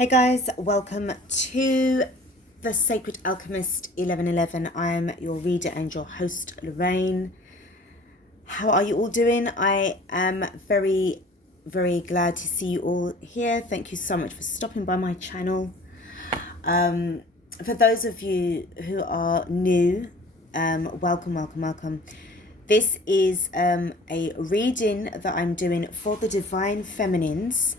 Hey guys, welcome to the Sacred Alchemist 1111. I'm your reader and your host, Lorraine. How are you all doing? I am very, very glad to see you all here. Thank you so much for stopping by my channel. For those of you who are new, welcome. This is a reading that I'm doing for the Divine Feminines.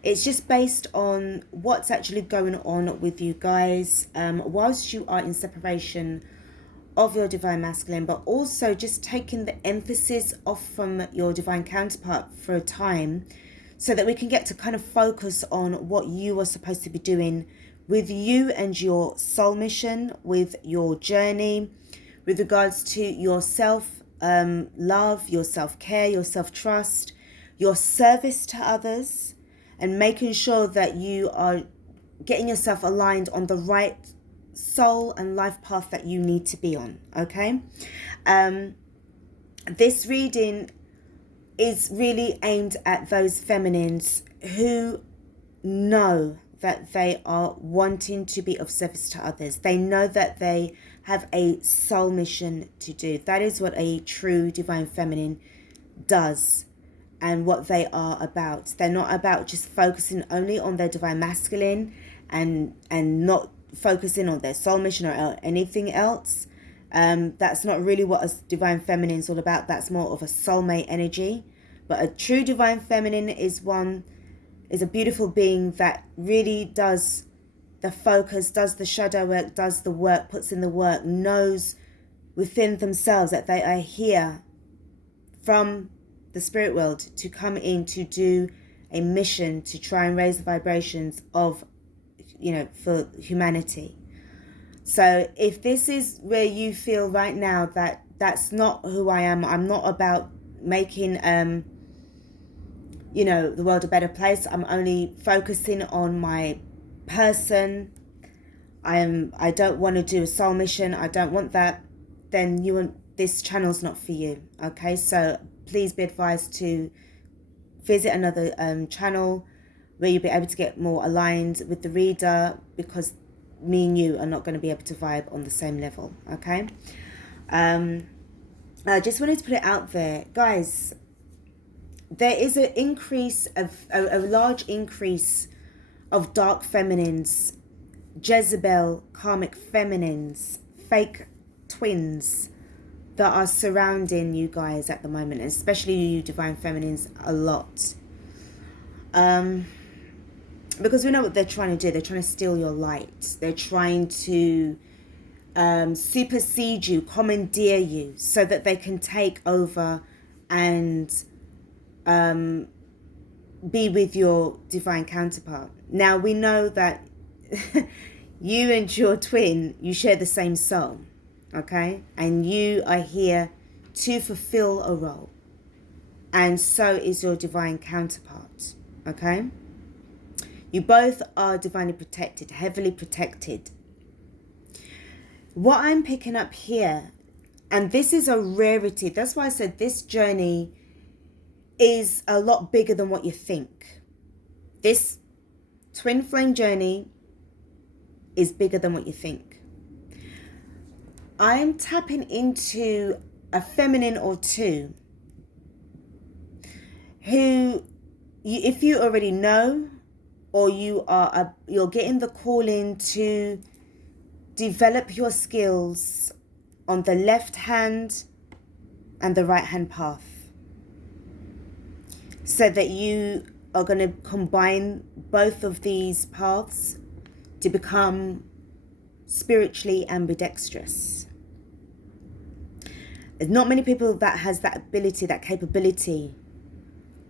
It's just based on what's actually going on with you guys whilst you are in separation of your Divine Masculine, but also just taking the emphasis off from your Divine counterpart for a time so that we can get to kind of focus on what you are supposed to be doing with you and your soul mission, with your journey, with regards to your self-love, your self-care, your self-trust, your service to others, and making sure that you are getting yourself aligned on the right soul and life path that you need to be on, okay? This reading is really aimed at those feminines who know that they are wanting to be of service to others. They know that they have a soul mission to do. That is what a true Divine Feminine does and what they are about. They're not about just focusing only on their Divine Masculine and not focusing on their soul mission or anything else. That's not really what a Divine Feminine is all about. That's more of a soulmate energy. But a true Divine Feminine is a beautiful being that really does the focus, does the shadow work, does the work, puts in the work, knows within themselves that they are here from the spirit world to come in to do a mission to try and raise the vibrations of, for humanity. So if this is where you feel right now that that's not who I am, I'm not about making the world a better place. I'm only focusing on my person. I don't want to do a soul mission. I don't want that. Then this channel's not for you. Okay, so please be advised to visit another channel where you'll be able to get more aligned with the reader, because me and you are not going to be able to vibe on the same level. Okay, I just wanted to put it out there, guys. There is a large increase of dark feminines, Jezebel, karmic feminines, fake twins that are surrounding you guys at the moment, especially you Divine Feminines, a lot. Because we know what they're trying to do. They're trying to steal your light. They're trying to supersede you, commandeer you, so that they can take over and be with your Divine counterpart. Now, we know that you and your twin, you share the same soul. Okay, and you are here to fulfill a role, and so is your divine counterpart. Okay, you both are divinely protected, heavily protected. What I'm picking up here, and this is a rarity, that's why I said this journey is a lot bigger than what you think. This twin flame journey is bigger than what you think. I'm tapping into a feminine or two who, if you already know, or you're getting the calling to develop your skills on the left hand and the right hand path, so that you are going to combine both of these paths to become spiritually ambidextrous. There's not many people that has that ability, that capability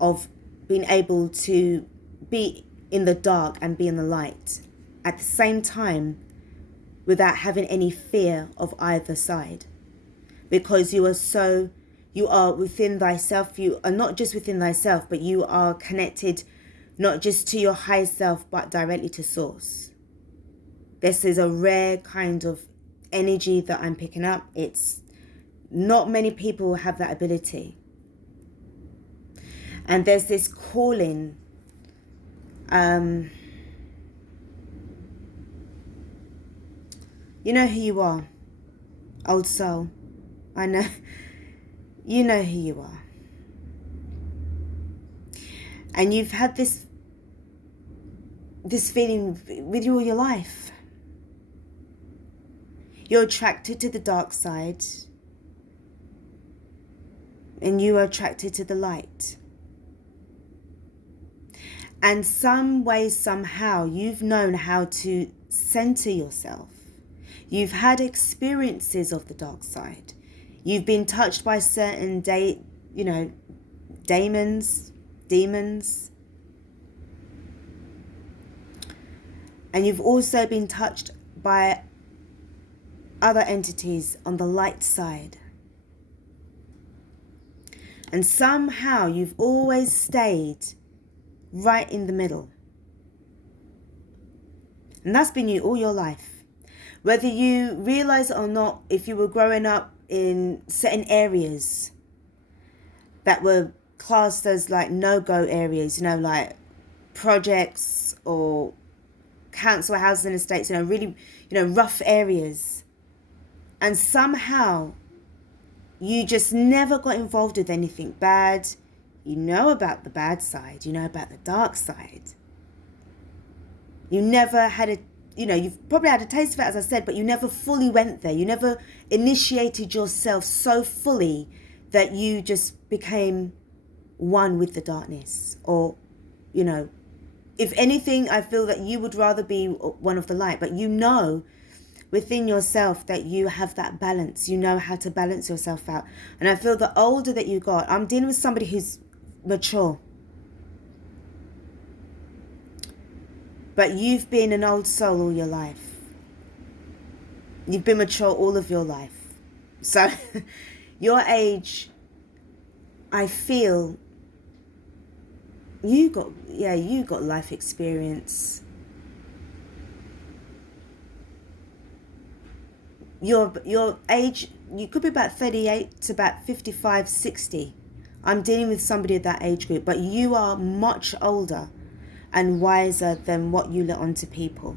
of being able to be in the dark and be in the light at the same time without having any fear of either side. Because you are within thyself. You are not just within thyself, but you are connected not just to your higher self, but directly to source. This is a rare kind of energy that I'm picking up. It's not many people have that ability. And there's this calling You know who you are, old soul. I know. You know who you are. And you've had this feeling with you all your life. You're attracted to the dark side, and you are attracted to the light. And some way, somehow, you've known how to center yourself. You've had experiences of the dark side. You've been touched by certain demons. And you've also been touched by other entities on the light side. And somehow you've always stayed right in the middle. And that's been you all your life. Whether you realize it or not, if you were growing up in certain areas that were classed as like no-go areas, like projects or council housing estates, really, rough areas. And somehow you just never got involved with anything bad. You know about the bad side. You know about the dark side. You never had you've probably had a taste of it, as I said, but you never fully went there. You never initiated yourself so fully that you just became one with the darkness. Or, if anything, I feel that you would rather be one of the light. But within yourself that you have that balance. You know how to balance yourself out. And I feel the older that you got, I'm dealing with somebody who's mature. But you've been an old soul all your life. You've been mature all of your life. So your age, I feel you got life experience. Your age, you could be about 38 to about 55, 60. I'm dealing with somebody of that age group, but you are much older and wiser than what you let on to people.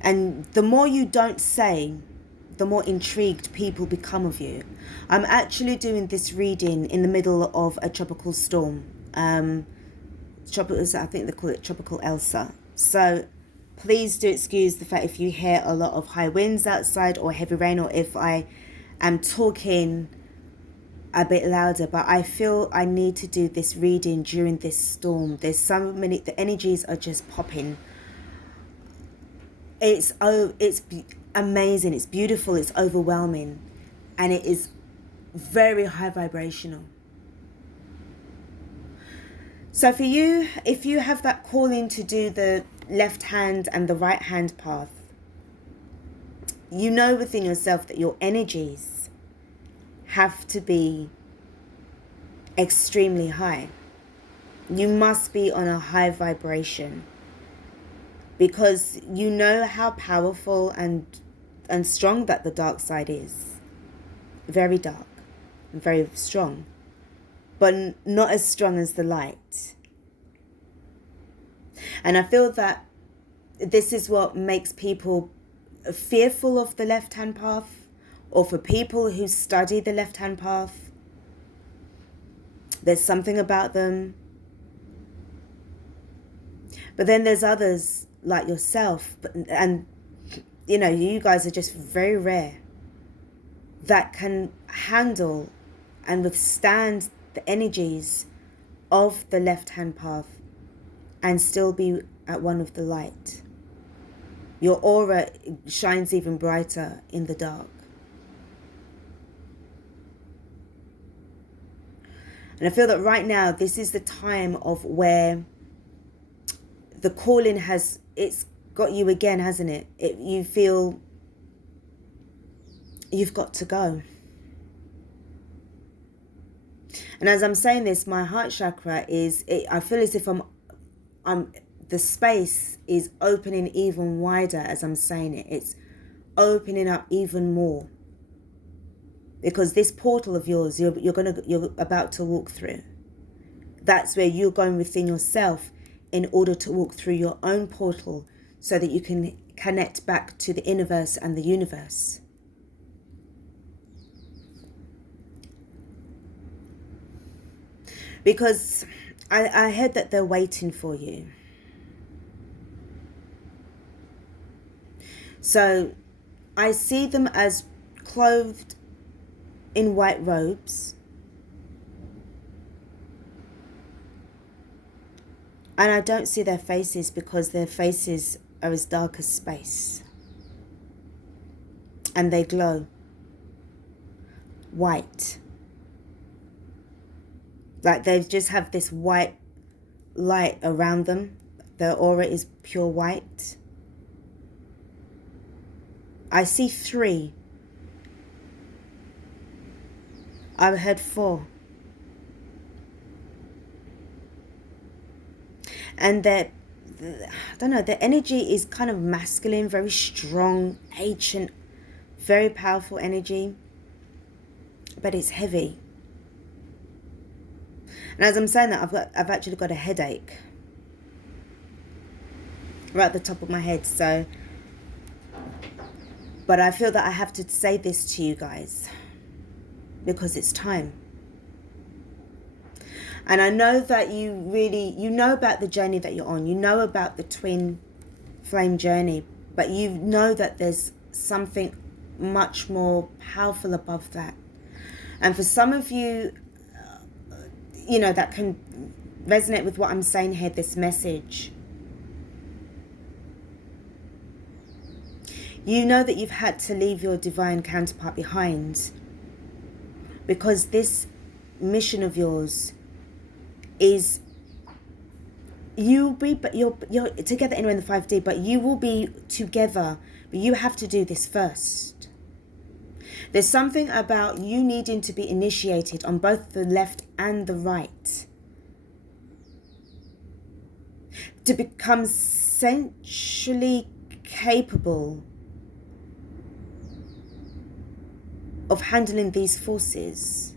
And the more you don't say, the more intrigued people become of you. I'm actually doing this reading in the middle of a tropical storm. I think they call it Tropical Elsa. So please do excuse the fact if you hear a lot of high winds outside or heavy rain, or if I am talking a bit louder, but I feel I need to do this reading during this storm. There's so many, the energies are just popping. It's amazing, it's beautiful, it's overwhelming, and it is very high vibrational. So for you, if you have that calling to do the left hand and the right hand path, you know within yourself that your energies have to be extremely high. You must be on a high vibration, because you know how powerful and strong that the dark side is. Very dark and very strong, but not as strong as the light. And I feel that this is what makes people fearful of the left-hand path, or for people who study the left-hand path. There's something about them. But then there's others like yourself, and you guys are just very rare, that can handle and withstand the energies of the left-hand path and still be at one with the light. Your aura shines even brighter in the dark. And I feel that right now, this is the time of where the calling it's got you again, hasn't it? You feel you've got to go. And as I'm saying this, my heart chakra I feel as if the space is opening even wider as I'm saying it. It's opening up even more. Because this portal of yours, you're about to walk through. That's where you're going within yourself in order to walk through your own portal so that you can connect back to the universe and the universe. Because I heard that they're waiting for you. So I see them as clothed in white robes. And I don't see their faces because their faces are as dark as space. And they glow white. Like they just have this white light around them. Their aura is pure white. I see 3. I heard 4. And I don't know, the energy is kind of masculine, very strong, ancient, very powerful energy. But it's heavy. And as I'm saying that, I've actually got a headache right at the top of my head. So, but I feel that I have to say this to you guys because it's time. And I know that you know about the journey that you're on. You know about the twin flame journey, but you know that there's something much more powerful above that. And for some of you, you know, that can resonate with what I'm saying here, this message. You know that you've had to leave your divine counterpart behind because this mission of yours is you're together anyway in the 5D, but you will be together, but you have to do this first. There's something about you needing to be initiated on both the left and the right to become sensually capable of handling these forces.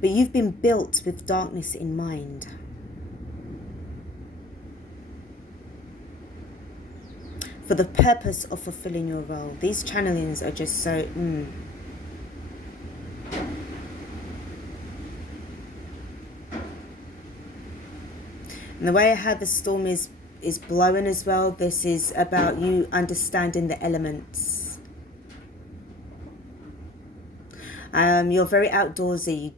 But you've been built with darkness in mind. For the purpose of fulfilling your role. These channelings are just so... And the way how the storm is blowing as well, this is about you understanding the elements. You're very outdoorsy.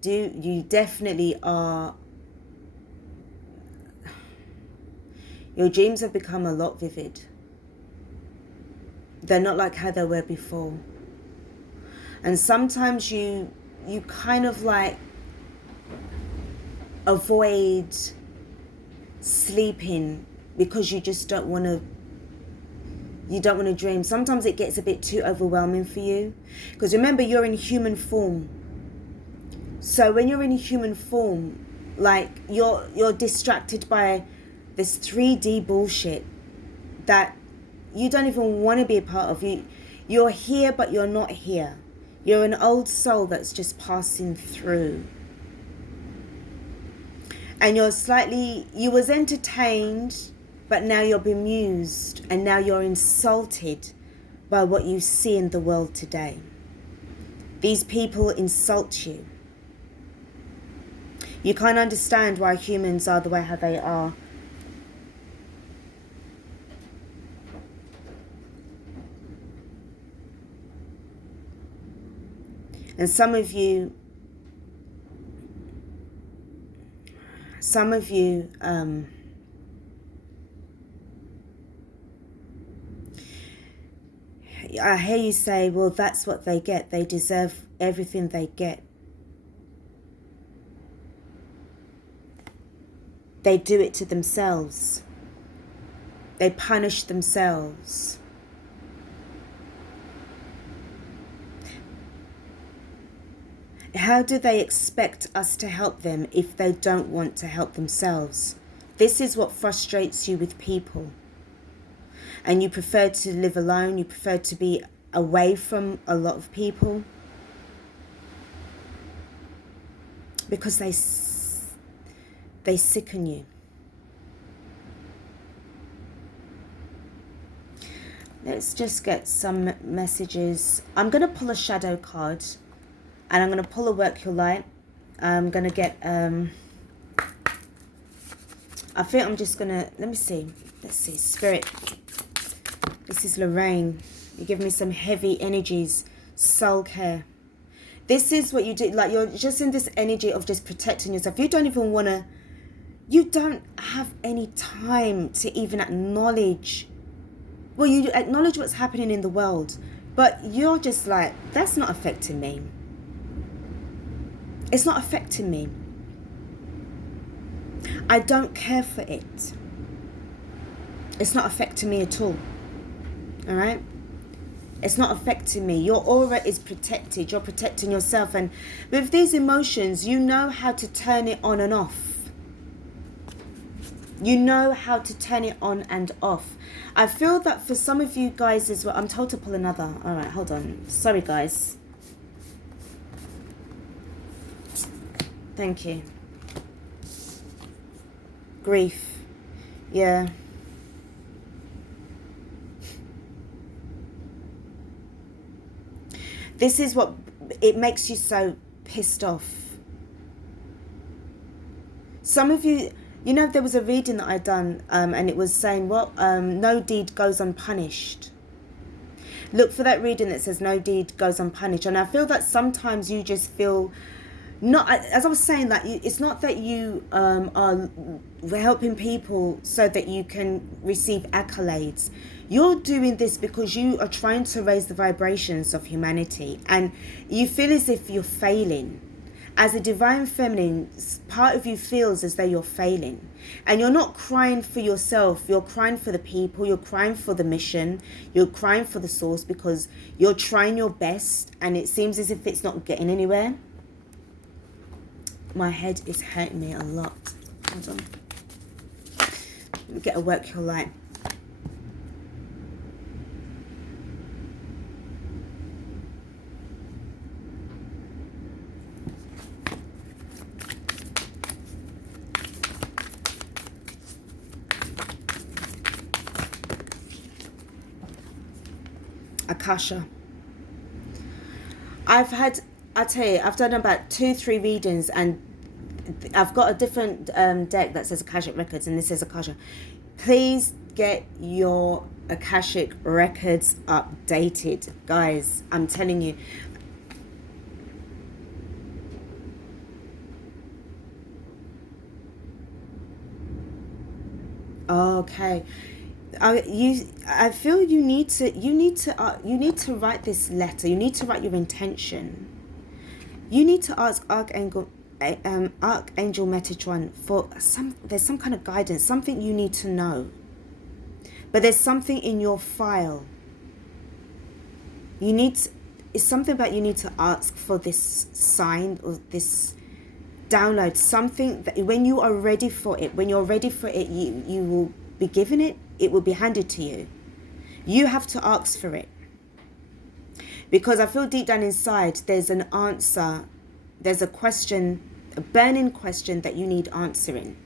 You definitely are. Your dreams have become a lot vivid. They're not like how they were before. And sometimes you kind of like avoid sleeping because you just don't want to dream. Sometimes it gets a bit too overwhelming for you. Because remember, you're in human form. So when you're in human form, like you're distracted by this 3D bullshit that you don't even want to be a part of. You're here, but you're not here. You're an old soul that's just passing through. And you was entertained, but now you're bemused, and now you're insulted by what you see in the world today. These people insult you. You can't understand why humans are the way how they are. And some of you, I hear you say, well, that's what they get. They deserve everything they get. They do it to themselves. They punish themselves. How do they expect us to help them if they don't want to help themselves? This is what frustrates you with people. And you prefer to live alone. You prefer to be away from a lot of people. Because they sicken you. Let's just get some messages. I'm going to pull a shadow card, and I'm going to pull a work your light. I'm going to get, I think I'm just going to, let me see. Let's see, Spirit. This is Lorraine. You give me some heavy energies, soul care. This is what you do. Like, you're just in this energy of just protecting yourself. You don't even want to, you don't have any time to even acknowledge. Well, you acknowledge what's happening in the world, but you're just like, that's not affecting me. It's not affecting me. I don't care for it. It's not affecting me at all. All right? It's not affecting me. Your aura is protected. You're protecting yourself. And with these emotions, you know how to turn it on and off. You know how to turn it on and off. I feel that for some of you guys as well, I'm told to pull another. All right, hold on. Sorry, guys. Thank you. Grief. Yeah. This is what, it makes you so pissed off. Some of you, you know, there was a reading that I done, and it was saying, well, no deed goes unpunished. Look for that reading that says no deed goes unpunished. And I feel that sometimes you just feel, not, as I was saying, that it's not that you are helping people so that you can receive accolades. You're doing this because you are trying to raise the vibrations of humanity, and you feel as if you're failing. As a divine feminine, part of you feels as though you're failing. And you're not crying for yourself. You're crying for the people. You're crying for the mission. You're crying for the source, because you're trying your best and it seems as if it's not getting anywhere. My head is hurting me a lot. Hold on. Let me get a work your light. Akasha. I tell you, I've done about 2-3 readings, and I've got a different deck that says Akashic Records, and this says Akasha. Please get your Akashic Records updated, guys. I'm telling you. Okay. I feel you need to write this letter. You need to write your intention. You need to ask Archangel Metatron for there's some kind of guidance, something you need to know. But there's something in your file. It's something about you need to ask for this sign or this download, something that when you are ready for it, you will be given it. It will be handed to you. You have to ask for it. Because I feel deep down inside, there's an answer. There's a question, a burning question that you need answering.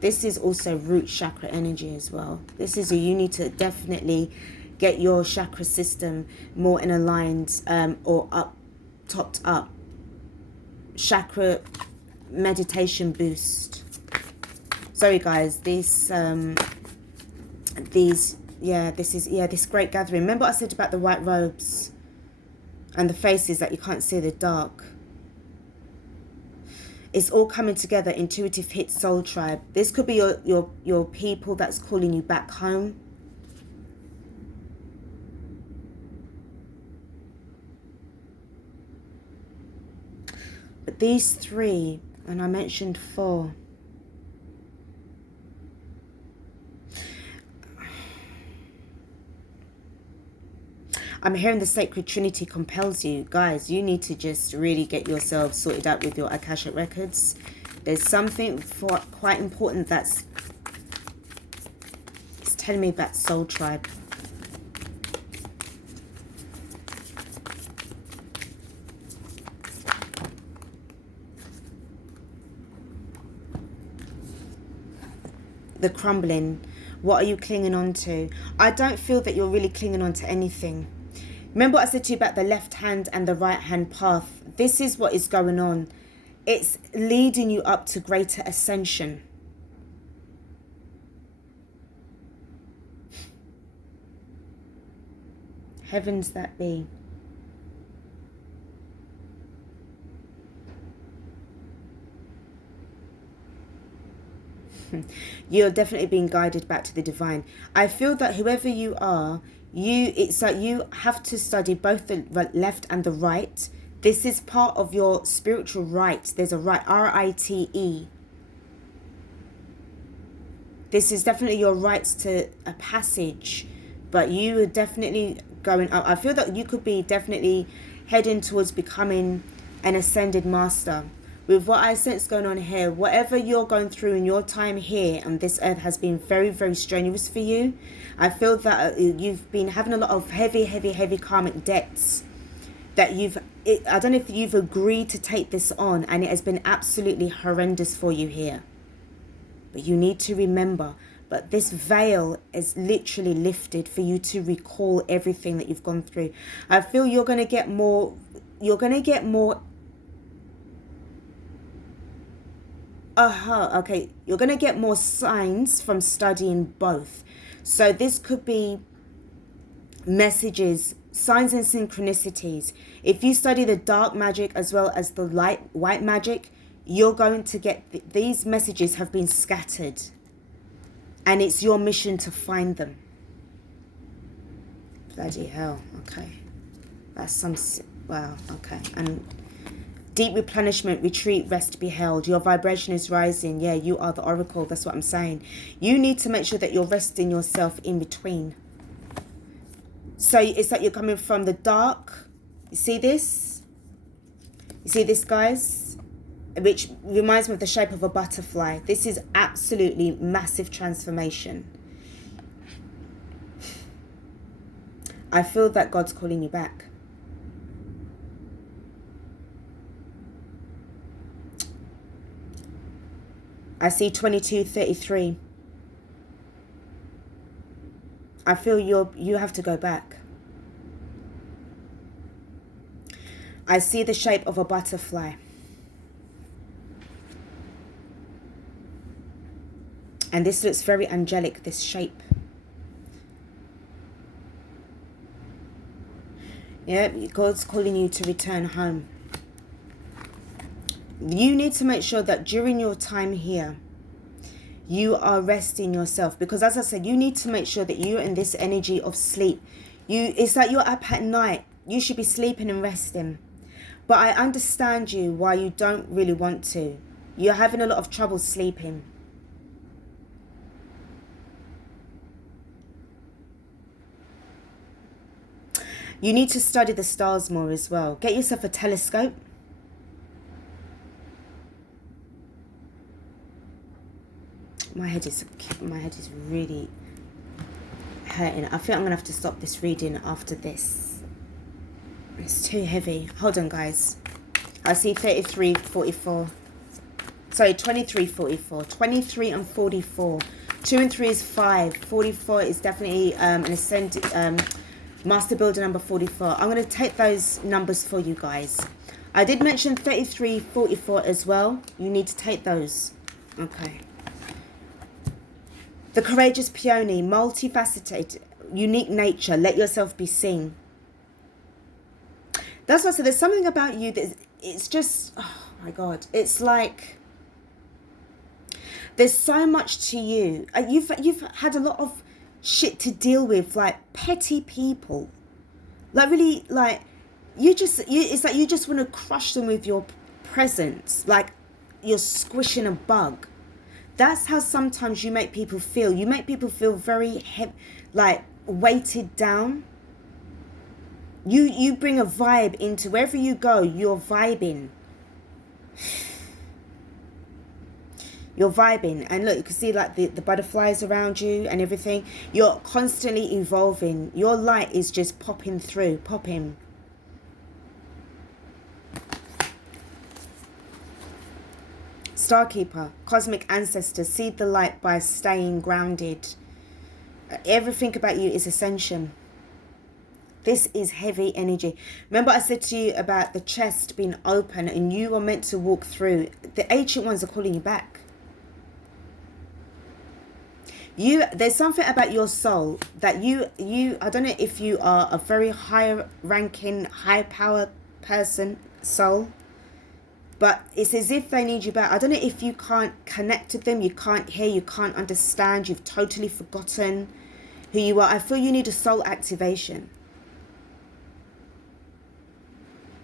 This is also root chakra energy as well. This is you need to definitely get your chakra system more in aligned or topped up. Chakra meditation boost. Sorry guys, this great gathering. Remember I said about the white robes and the faces that you can't see, the dark. It's all coming together. Intuitive hit, soul tribe. This could be your people that's calling you back home. But these 3, and I mentioned 4. I'm hearing the Sacred Trinity compels you. Guys, you need to just really get yourself sorted out with your Akashic Records. There's something quite important it's telling me about Soul Tribe. the crumbling. What are you clinging on to? I don't feel that you're really clinging on to anything. Remember what I said to you about the left hand and the right hand path? This is what is going on. It's leading you up to greater ascension. Heavens that be. You're definitely being guided back to the divine. I feel that whoever you are, it's like you have to study both the left and the right. This is part of your spiritual right. There's a right, R-I-T-E. This is definitely your rights to a passage, but you are definitely going up. I feel that you could be definitely heading towards becoming an ascended master. With what I sense going on here, whatever you're going through in your time here on this earth has been very, very strenuous for you. I feel that you've been having a lot of heavy karmic debts that I don't know if you've agreed to take this on, and it has been absolutely horrendous for you here. But you need to remember, but this veil is literally lifted for you to recall everything that you've gone through. I feel you're going to get more, okay, you're going to get more signs from studying both. So this could be messages, signs and synchronicities. If you study the dark magic as well as the white magic, you're going to get these messages have been scattered, and it's your mission to find them. Bloody hell. Okay, that's some, wow. Okay. And deep replenishment, retreat, rest, be held. Your vibration is rising. Yeah, you are the oracle. That's what I'm saying. You need to make sure that you're resting yourself in between. So it's like you're coming from the dark. You see this? You see this, guys? Which reminds me of the shape of a butterfly. This is absolutely massive transformation. I feel that God's calling you back. I see 22:33. I feel you have to go back. I see the shape of a butterfly. And this looks very angelic, this shape. Yeah, God's calling you to return home. You need to make sure that during your time here, you are resting yourself. Because as I said, you need to make sure that you're in this energy of sleep. It's like you're up at night. You should be sleeping and resting. But I understand you why you don't really want to. You're having a lot of trouble sleeping. You need to study the stars more as well. Get yourself a telescope. My head is really hurting. I think I'm gonna have to stop this reading after this. It's too heavy. Hold on, guys. I see 33:44. Sorry, 23:44. 23 and 44. 2 and 3 is 5. 44 is definitely an ascended master builder number 44. I'm going to take those numbers for you guys. I did mention 33:44 as well. You need to take those. Okay. The courageous peony, multifaceted, unique nature. Let yourself be seen. That's what I said. There's something about you that it's just, oh my God. It's like there's so much to you. You've had a lot of shit to deal with, like petty people. Like really, like it's like you just want to crush them with your presence. Like you're squishing a bug. That's how sometimes you make people feel. You make people feel very heavy, like weighted down. You bring a vibe into wherever you go. You're vibing. You're vibing. And look, you can see like the butterflies around you and everything. You're constantly evolving. Your light is just popping through, popping. Starkeeper, cosmic ancestors, see the light by staying grounded. Everything about you is ascension. This is heavy energy. Remember I said to you about the chest being open and you are meant to walk through. The ancient ones are calling you back. There's something about your soul that you I don't know if you are a very high ranking, high power person, soul, but it's as if they need you back. I don't know if you can't connect with them, you can't hear, you can't understand, you've totally forgotten who you are. I feel you need a soul activation.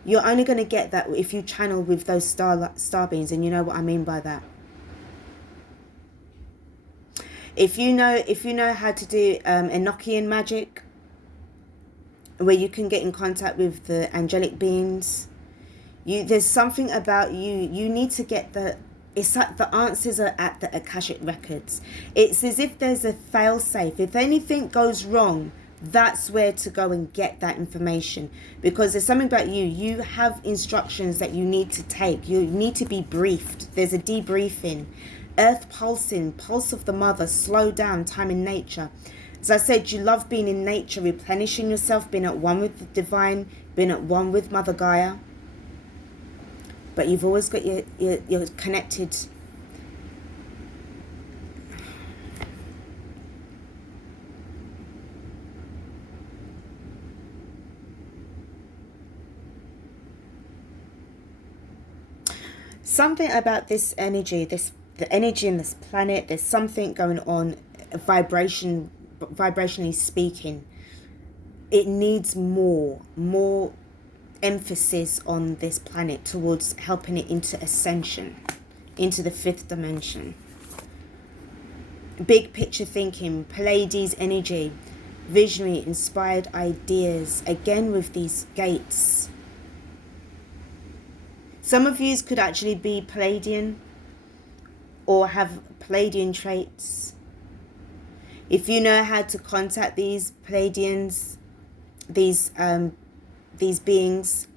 You're only going to get that if you channel with those star beings, and you know what I mean by that. If you know how to do Enochian magic, where you can get in contact with the angelic beings, there's something about you need to get it's like the answers are at the Akashic records. It's as if there's a fail safe. If anything goes wrong, that's where to go and get that information, because there's something about you have instructions that you need to take. You need to be briefed. There's a debriefing. Earth pulsing, pulse of the mother, slow down, time in nature. As I said, you love being in nature, replenishing yourself, being at one with the divine, being at one with Mother Gaia, but you've always got you're connected. Something about this energy, the energy in this planet, there's something going on, vibrationally speaking. It needs more emphasis on this planet towards helping it into ascension, into the 5th dimension. Big picture thinking, Pleiades energy, visionary, inspired ideas, again with these gates. Some of you could actually be Pleiadian or have Pleiadian traits. If you know how to contact these Pleiadians, these beings,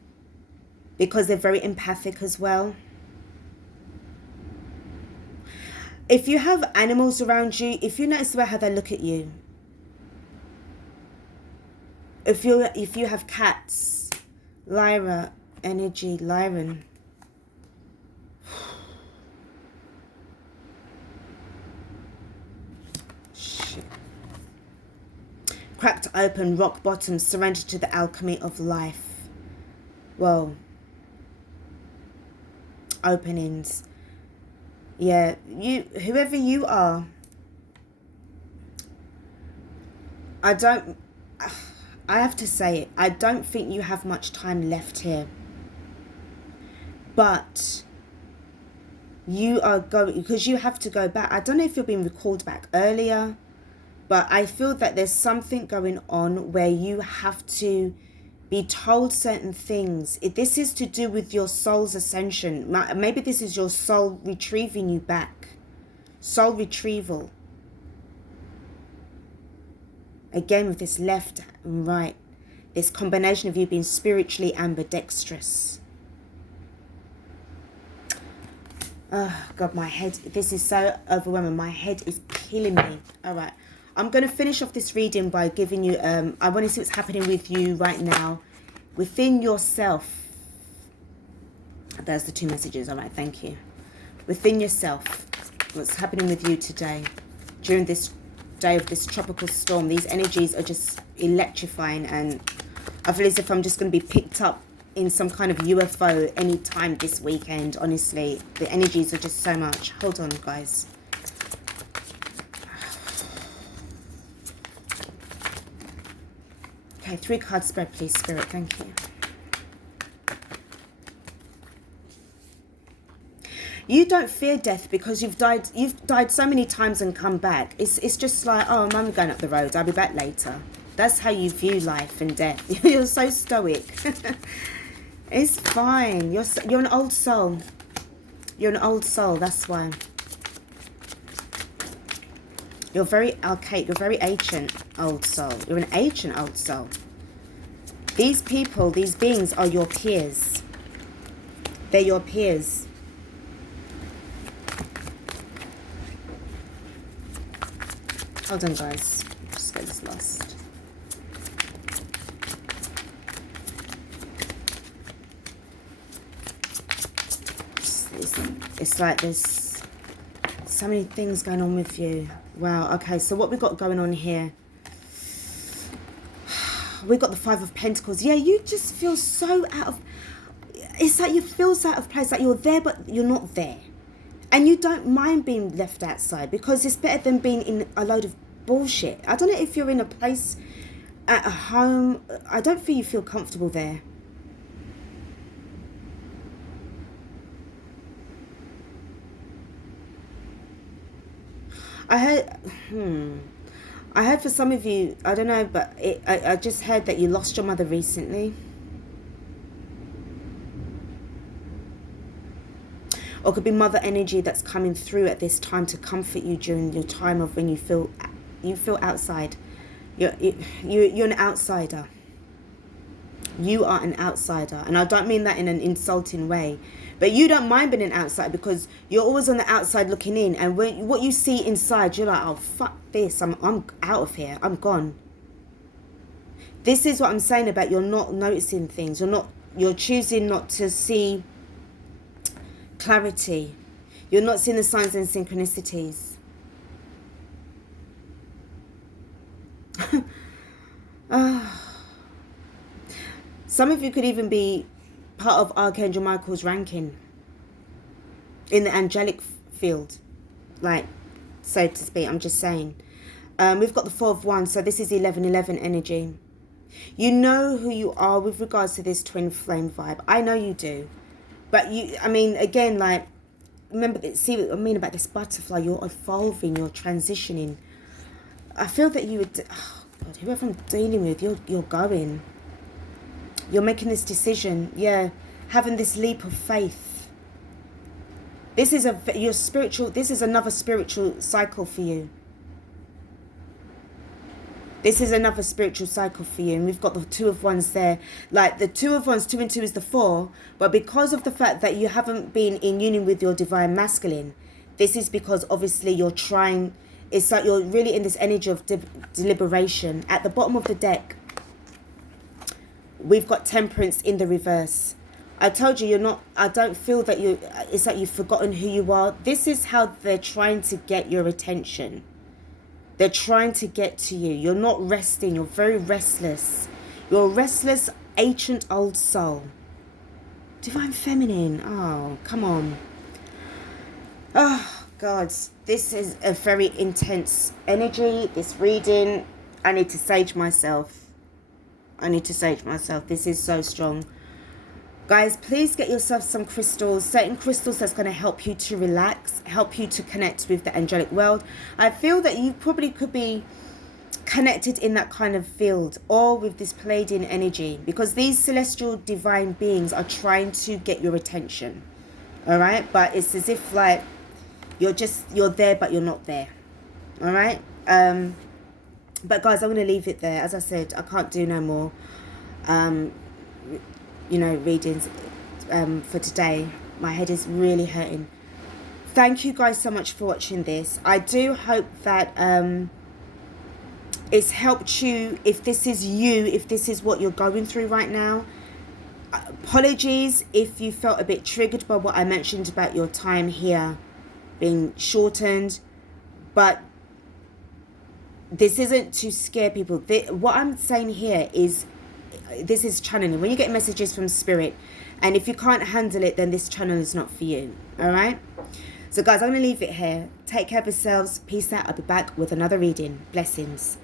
because they're very empathic as well. If you have animals around you, if you notice how they look at you, if you have cats, Lyra energy, Lyran. Cracked open, rock bottom, surrender to the alchemy of life. Well, openings. Yeah, whoever you are, I have to say it, I don't think you have much time left here. But you are going, because you have to go back. I don't know if you're being recalled back earlier, but I feel that there's something going on where you have to be told certain things. This is to do with your soul's ascension. Maybe this is your soul retrieving you back. Soul retrieval. Again with this left and right. This combination of you being spiritually ambidextrous. Oh God, my head. This is so overwhelming. My head is killing me. All right. I'm going to finish off this reading by giving you, I want to see what's happening with you right now, within yourself. There's the 2 messages. All right, thank you. Within yourself, what's happening with you today, during this day of this tropical storm. These energies are just electrifying, and I feel as if I'm just going to be picked up in some kind of UFO anytime this weekend. Honestly, the energies are just so much. Hold on, guys. Okay, 3 card spread, please, Spirit. Thank you. You don't fear death because you've died so many times and come back. It's just like, oh, I'm going up the road. I'll be back later. That's how you view life and death. You're so stoic. It's fine. You're an old soul. You're an old soul. That's why. You're very archaic. You're very ancient old soul. You're an ancient old soul. These people, these beings are your peers. They're your peers. Hold on, guys. Just get this lost. It's like there's so many things going on with you. Wow. Okay, so what we got going on here? We got the Five of Pentacles. Yeah, you just feel so out of... It's like you feel so out of place. Like you're there, but you're not there. And you don't mind being left outside because it's better than being in a load of bullshit. I don't know if you're in a place at a home. I don't feel you feel comfortable there. I heard for some of you, I don't know, but I just heard that you lost your mother recently. Or it could be mother energy that's coming through at this time to comfort you during your time of when you feel outside. You're an outsider. You are an outsider. And I don't mean that in an insulting way. But you don't mind being an outsider because you're always on the outside looking in. And what you see inside, you're like, oh, fuck this. I'm out of here. I'm gone. This is what I'm saying about you're not noticing things. You're choosing not to see clarity. You're not seeing the signs and synchronicities. Some of you could even be part of Archangel Michael's ranking in the angelic field, like, so to speak. I'm just saying. We've got the Four of Wands, so this is 1111 energy. You know who you are with regards to this twin flame vibe. I know you do. But I mean, again, like, remember, see what I mean about this butterfly. You're evolving, you're transitioning. I feel that you would, oh God, whoever I'm dealing with, you're going. You're making this decision, yeah, having this leap of faith. This is this is another spiritual cycle for you. This is another spiritual cycle for you. And we've got the Two of Wands there. Like the Two of Wands, 2 and 2 is the 4. But because of the fact that you haven't been in union with your divine masculine, this is because obviously you're trying, it's like you're really in this energy of deliberation. At the bottom of the deck, we've got Temperance in the reverse. I told you, I don't feel that it's like you've forgotten who you are. This is how they're trying to get your attention. They're trying to get to you. You're not resting. You're very restless. You're a restless, ancient old soul. Divine Feminine. Oh, come on. Oh, God. This is a very intense energy. This reading. I need to sage myself. This is so strong. Guys, please get yourself some crystals, certain crystals that's going to help you to relax, help you to connect with the angelic world. I feel that you probably could be connected in that kind of field or with this Pleiadian energy because these celestial divine beings are trying to get your attention. All right? But it's as if like you're there, but you're not there. All right? But guys, I'm going to leave it there. As I said, I can't do no more. Readings for today. My head is really hurting. Thank you guys so much for watching this. I do hope that it's helped you. If this is you, if this is what you're going through right now, apologies if you felt a bit triggered by what I mentioned about your time here being shortened, but this isn't to scare people. What I'm saying here is, this is channeling. When you get messages from spirit, and if you can't handle it, then this channel is not for you. All right? So guys, I'm going to leave it here. Take care of yourselves. Peace out. I'll be back with another reading. Blessings.